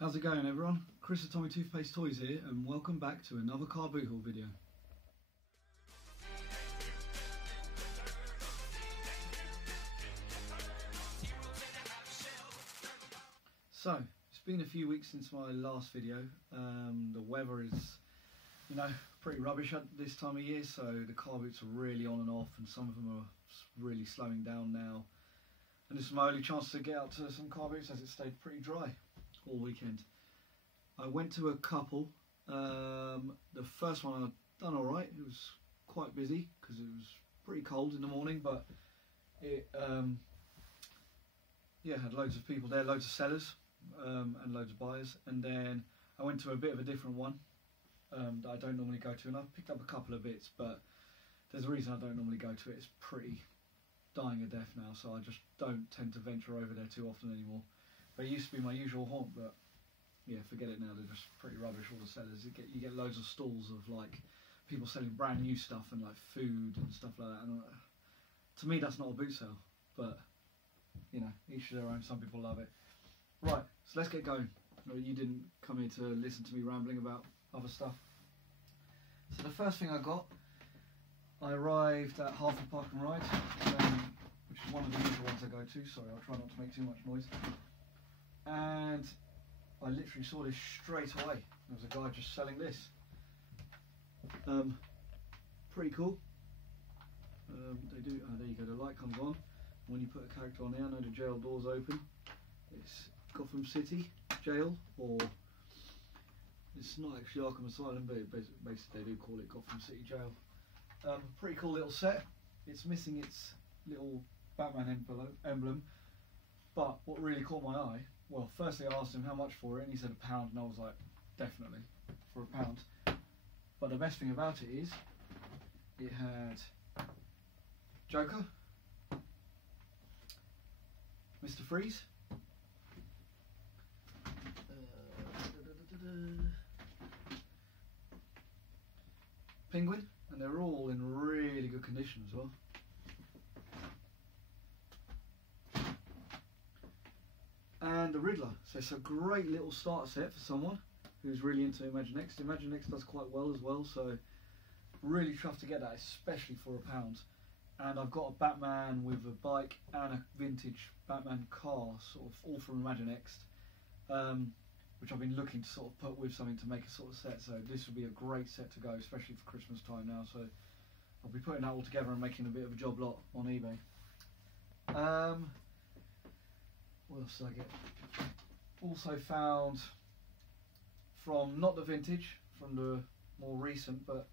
How's it going, everyone? Chris of TommytoothpasteToys here, and welcome back to another car boot haul video. So, it's been a few weeks since my last video. The weather is, pretty rubbish at this time of year, so the car boots are really on and off, and some of them are really slowing down now. And this is my only chance to get out to some car boots as it stayed pretty dry all weekend. I went to a couple. The first one I done alright. It was quite busy because it was pretty cold in the morning, but it had loads of people there, loads of sellers and loads of buyers. And then I went to a bit of a different one that I don't normally go to, and I've picked up a couple of bits, but there's a reason I don't normally go to it. It's pretty dying a death now, so I just don't tend to venture over there too often anymore. But it used to be my usual haunt, but yeah, forget it now. They're just pretty rubbish, all the sellers. You get loads of stalls of like people selling brand new stuff and like food and stuff like that. And to me, that's not a boot sale, but each to their own. Some people love it. Right, so let's get going. You didn't come here to listen to me rambling about other stuff. So the first thing I arrived at Half Park and Ride, which is one of the usual ones I go to. Sorry, I'll try not to make too much noise. And I literally saw this straight away. There was a guy just selling this. Pretty cool. They do. There you go. The light comes on. When you put a character on there, I know the jail doors open. It's Gotham City Jail, or it's not actually Arkham Asylum, but basically they do call it Gotham City Jail. Pretty cool little set. It's missing its little Batman emblem, but what really caught my eye, well, firstly I asked him how much for it, and he said £1, and I was like, definitely, for £1. But the best thing about it is, it had Joker, Mr. Freeze, Penguin, and they're all in really good condition as well. And the Riddler, so it's a great little starter set for someone who's really into Imaginext. Imaginext does quite well as well, so really tough to get that, especially for £1. And I've got a Batman with a bike and a vintage Batman car, sort of all from Imaginext, which I've been looking to sort of put with something to make a sort of set. So this would be a great set to go, especially for Christmas time now. So I'll be putting that all together and making a bit of a job lot on eBay. What else did I get? Also found from not the vintage, from the more recent, but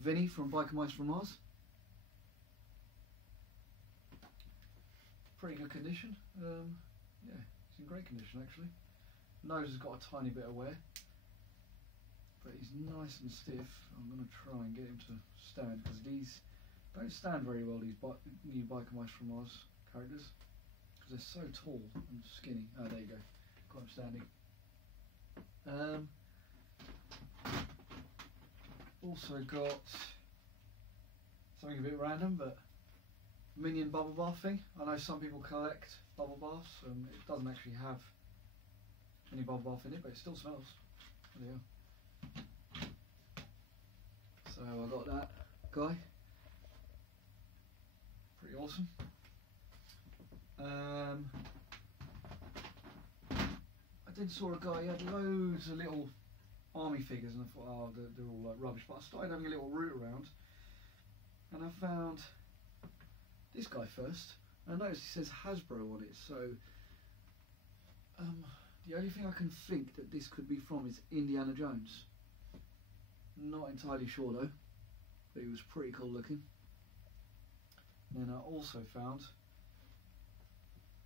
Vinny from Biker Mice from Mars. Pretty good condition. Yeah, it's in great condition actually. Nose has got a tiny bit of wear, but he's nice and stiff. I'm going to try and get him to stand, because these don't stand very well, these new Biker Mice from Mars characters, because they're so tall and skinny. Oh, there you go, got him standing. Also got something a bit random, but Minion bubble bath thing. I know some people collect bubble baths, and it doesn't actually have any bubble bath in it, but it still smells. There you go. So I got that guy. Pretty awesome. I then saw a guy, he had loads of little army figures, and I thought, oh, they're all like rubbish. But I started having a little route around, and I found this guy first. And I noticed he says Hasbro on it, so the only thing I can think that this could be from is Indiana Jones. Not entirely sure though, but he was pretty cool looking. And then I also found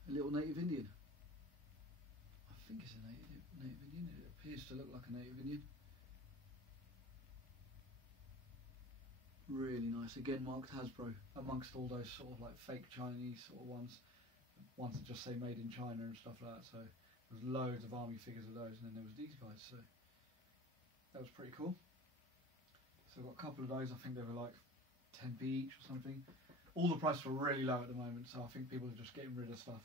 a little native Indian. I think it's a native Indian. It appears to look like a native Indian. Really nice. Again, marked Hasbro, amongst all those sort of like fake Chinese sort of ones that just say made in China and stuff like that. So there was loads of army figures of those, and then there was these guys. So that was pretty cool. So I've got a couple of those. I think they were like 10p each or something. All the prices were really low at the moment, so I think people are just getting rid of stuff.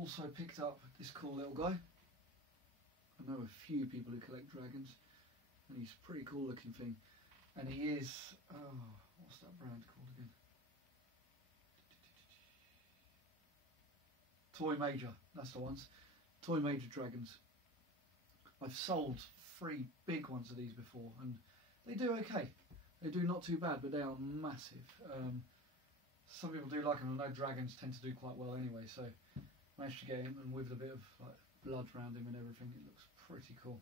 also picked up this cool little guy. I know a few people who collect dragons, and he's a pretty cool looking thing. And he is, oh, what's that brand called again? Toy Major, that's the ones. Toy Major dragons. I've sold 3 big ones of these before, and they do okay. They do not too bad, but they are massive. Some people do like them. I know dragons tend to do quite well anyway, so managed to get him, and with a bit of like blood around him and everything, it looks pretty cool.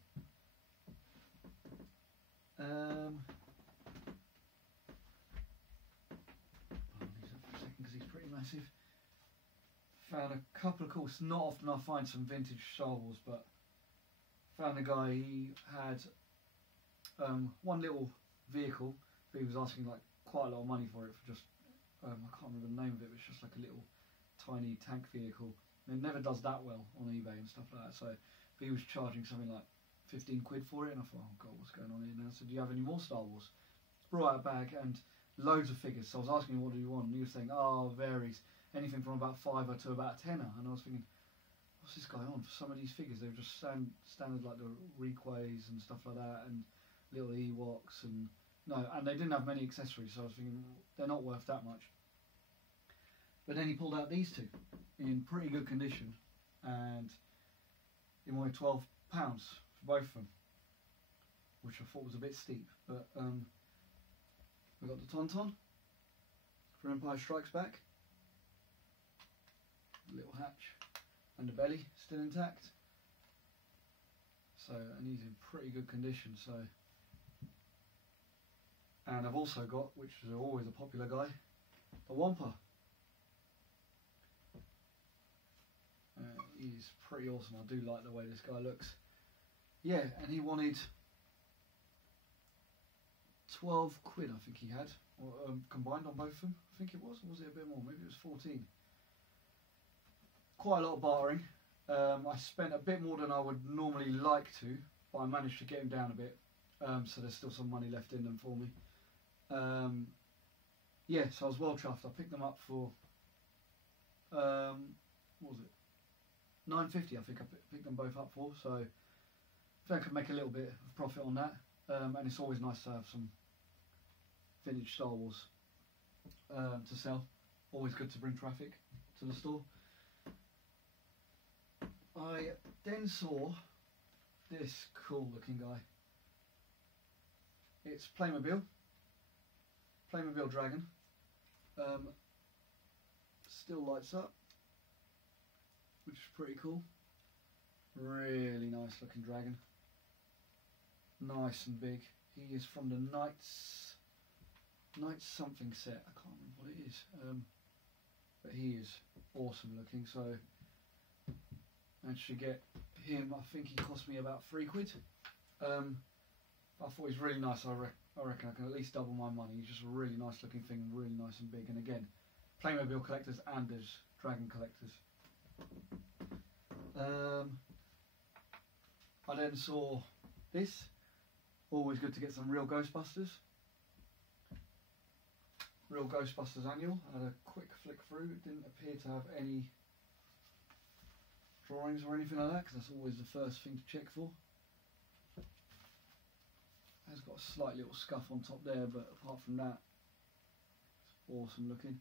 I'll leave that for a second because he's pretty massive. Found a couple of cool. Not often I find some vintage Star Wars, but found a guy. He had one little vehicle, but he was asking like quite a lot of money for it for just I can't remember the name of it. But it's just like a little tiny tank vehicle. And it never does that well on eBay and stuff like that. So he was charging something like 15 quid for it, and I thought, oh god, what's going on here now? So do you have any more Star Wars? Brought out a bag and loads of figures. So I was asking him, what do you want? And he was saying, oh, varies. Anything from about £5 to about £10. And I was thinking, what's this guy on? For some of these figures, they were just standard like the Requays and stuff like that, and little Ewoks, and they didn't have many accessories. So I was thinking, they're not worth that much. But then he pulled out these 2 in pretty good condition, and he wanted £12 for both of them, which I thought was a bit steep. But we got the Tauntaun for Empire Strikes Back. Little hatch and the belly still intact, so, and he's in pretty good condition. So, and I've also got, which is always a popular guy, the Wampa. He's pretty awesome. I do like the way this guy looks. Yeah, and he wanted 12 quid, I think he had, or, combined on both of them. I think it was, or was it a bit more? Maybe it was 14. Quite a lot of bartering. I spent a bit more than I would normally like to, but I managed to get him down a bit, so there's still some money left in them for me. Yeah, so I was well chuffed. I picked them up for what was it, £9.50 I think I picked them both up for, so I think I could make a little bit of profit on that. And it's always nice to have some vintage Star Wars to sell. Always good to bring traffic to the store. I then saw this cool looking guy. It's Playmobil Dragon. Still lights up, which is pretty cool. Really nice looking dragon. Nice and big. He is from the Knights something set. I can't remember what it is. But he is awesome looking. So managed to get him. I think he cost me about 3 quid. I thought he's really nice. I reckon I can at least double my money. He's just a really nice looking thing, really nice and big. And again, Playmobil collectors and there's dragon collectors. I then saw this. Always good to get some real Ghostbusters. Real Ghostbusters annual. I had a quick flick through. It didn't appear to have any drawings or anything like that, because that's always the first thing to check for. It has got a slight little scuff on top there, but apart from that, it's awesome looking.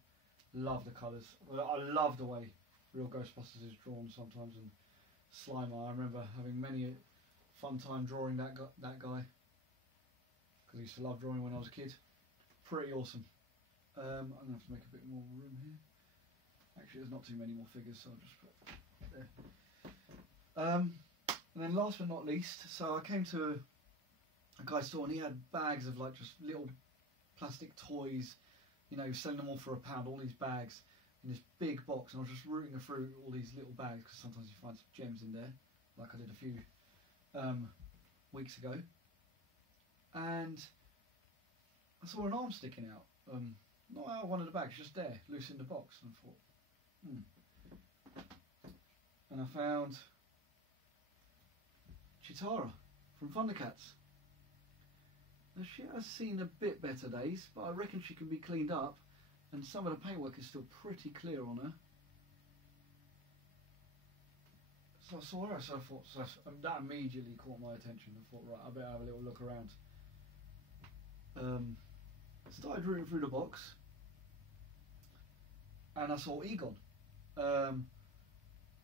Love the colours. Well, I love the way Real Ghostbusters is drawn sometimes, and Slimer. I remember having many a fun time drawing that guy, because I used to love drawing when I was a kid. Pretty awesome. I'm going to have to make a bit more room here. Actually, there's not too many more figures, so I'll just put it there. And then last but not least, so I came to a guy's store and he had bags of like just little plastic toys, you know, selling them all for £1, all these bags in this big box, and I was just rooting through all these little bags because sometimes you find some gems in there, like I did a few weeks ago. And I saw an arm sticking out. Not out of one of the bags, just there, loose in the box, and I thought, And I found Chitara from Thundercats. Now she has seen a bit better days, but I reckon she can be cleaned up, and some of the paintwork is still pretty clear on her. So I saw her, so I thought, that immediately caught my attention. I thought, right, I better have a little look around. Started rooting through the box, and I saw Egon.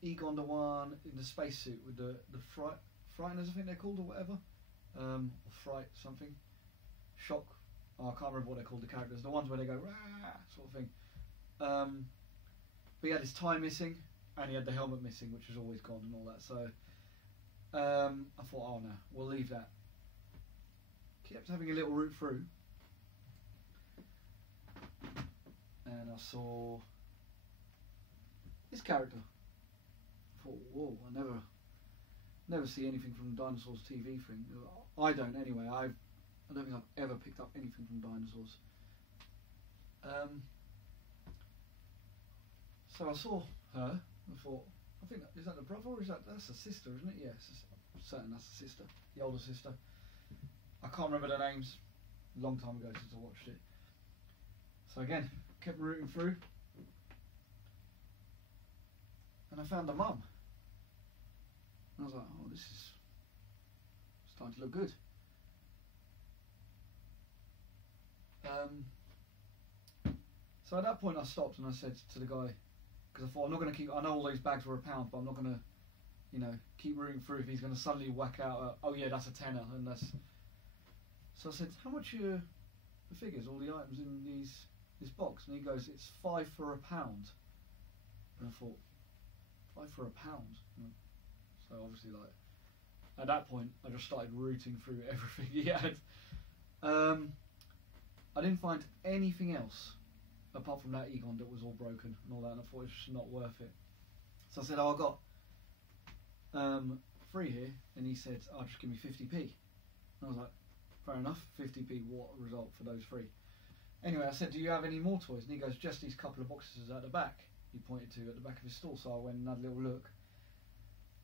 Egon, the one in the spacesuit with the frighteners, I think they're called, or whatever. Or fright something. Shock. Oh, I can't remember what they're called, the characters. The ones where they go, rah, sort of thing. But he had his tie missing, and he had the helmet missing, which was always gone and all that. So I thought, oh no, we'll leave that. Kept having a little route through, and I saw this character. I thought, whoa, I never see anything from Dinosaurs TV thing. I don't anyway. I don't think I've ever picked up anything from Dinosaurs. So I saw her. I thought, I think is that the brother or that's the sister, isn't it? Yes, certain that's the sister, the older sister. I can't remember their names. A long time ago since I watched it. So again, kept rooting through, and I found the mum. And I was like, oh, this is starting to look good. So at that point I stopped and I said to the guy, because I thought, I'm not going to keep, I know all those bags were £1, but I'm not going to, you know, keep rooting through if he's going to suddenly whack out oh yeah, that's a tenner, and that's... So I said, how much are the figures, all the items in this box? And he goes, it's £5 for £1. And I thought, £5 for £1? So obviously, like, at that point I just started rooting through everything he had. I didn't find anything else apart from that Egon that was all broken and all that, and I thought it's just not worth it. So I said, oh, I got 3 here, and he said, oh, just give me 50p. And I was like, fair enough, 50p, what a result for those 3. Anyway, I said, do you have any more toys? And he goes, just these couple of boxes at the back. He pointed to at the back of his stall, so I went and had a little look.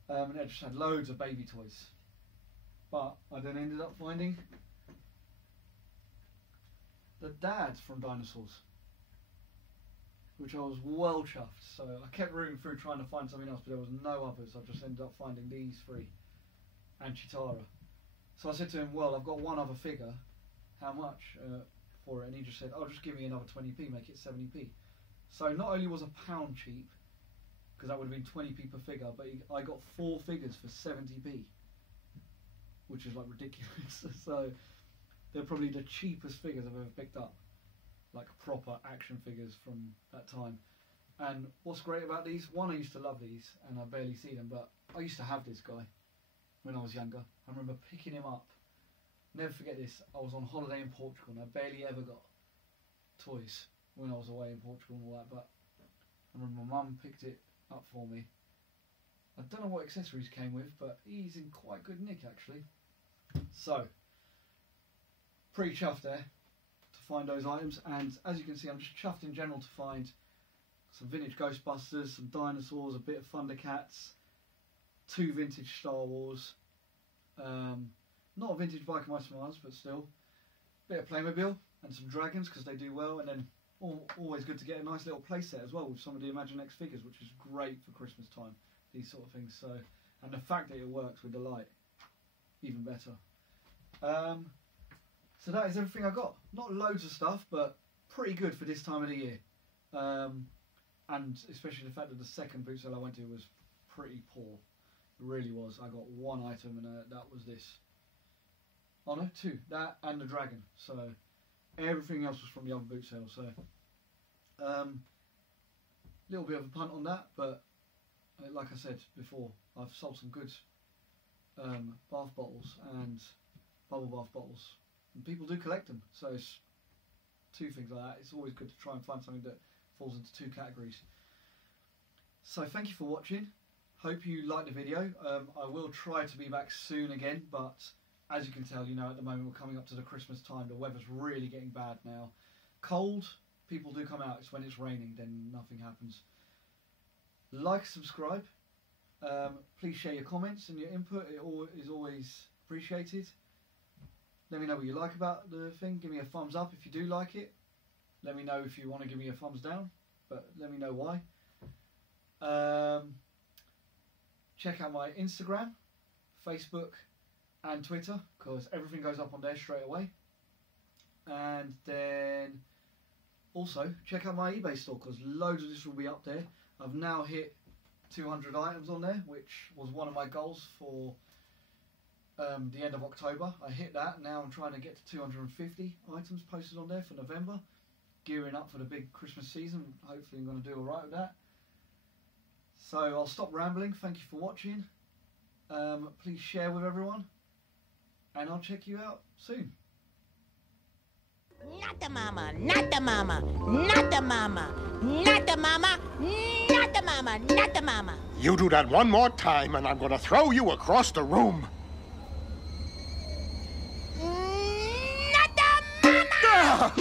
And it just had loads of baby toys. But I then ended up finding the dad from Dinosaurs, which I was well chuffed. So I kept rooting through trying to find something else, but there was no others. I just ended up finding these 3 and Chitara. So I said to him, well, I've got one other figure, how much for it? And he just said, oh, just give me another 20p, make it 70p. So not only was £1 cheap, because that would have been 20p per figure, but I got 4 figures for 70p, which is like ridiculous. So they're probably the cheapest figures I've ever picked up, like proper action figures from that time. And what's great about these, one, I used to love these, and I barely see them, but I used to have this guy when I was younger. I remember picking him up. Never forget this, I was on holiday in Portugal, and I barely ever got toys when I was away in Portugal and all that, but I remember my mum picked it up for me. I don't know what accessories came with, but he's in quite good nick actually. So, pretty chuffed there to find those items, and as you can see, I'm just chuffed in general to find some vintage Ghostbusters, some dinosaurs, a bit of Thundercats, 2 vintage Star Wars, not a vintage Biker Mice Mars, but still, a bit of Playmobil and some dragons because they do well, and then always good to get a nice little play set as well with some of the Imaginext figures, which is great for Christmas time, these sort of things. So, and the fact that it works with the light, even better. So that is everything I got. Not loads of stuff, but pretty good for this time of the year. And especially the fact that the second boot sale I went to was pretty poor. It really was. I got 1 item, and that was this. Oh no, 2. That and the dragon. So everything else was from the other boot sale. So little bit of a punt on that, but like I said before, I've sold some good bath bottles and bubble bath bottles, and people do collect them. So it's 2 things like that. It's always good to try and find something that falls into 2 categories. So thank you for watching. Hope you liked the video. I will try to be back soon again, but as you can tell, you know, at the moment we're coming up to the Christmas time. The weather's really getting bad now. Cold, people do come out. It's when it's raining, then nothing happens. Like, subscribe. Please share your comments and your input. It is always appreciated. Let me know what you like about the thing. Give me a thumbs up if you do like it. Let me know if you want to give me a thumbs down, but let me know why. check out my Instagram, Facebook and Twitter, because everything goes up on there straight away. And then also check out my eBay store, because loads of this will be up there. I've now hit 200 items on there, which was one of my goals for the end of October. I hit that. Now I'm trying to get to 250 items posted on there for November, gearing up for the big Christmas season. Hopefully I'm going to do alright with that. So I'll stop rambling. Thank you for watching. Please share with everyone, and I'll check you out soon. Not the mama, not the mama, not the mama, not the mama, not the mama, not the mama. You do that one more time and I'm going to throw you across the room. Not the mama!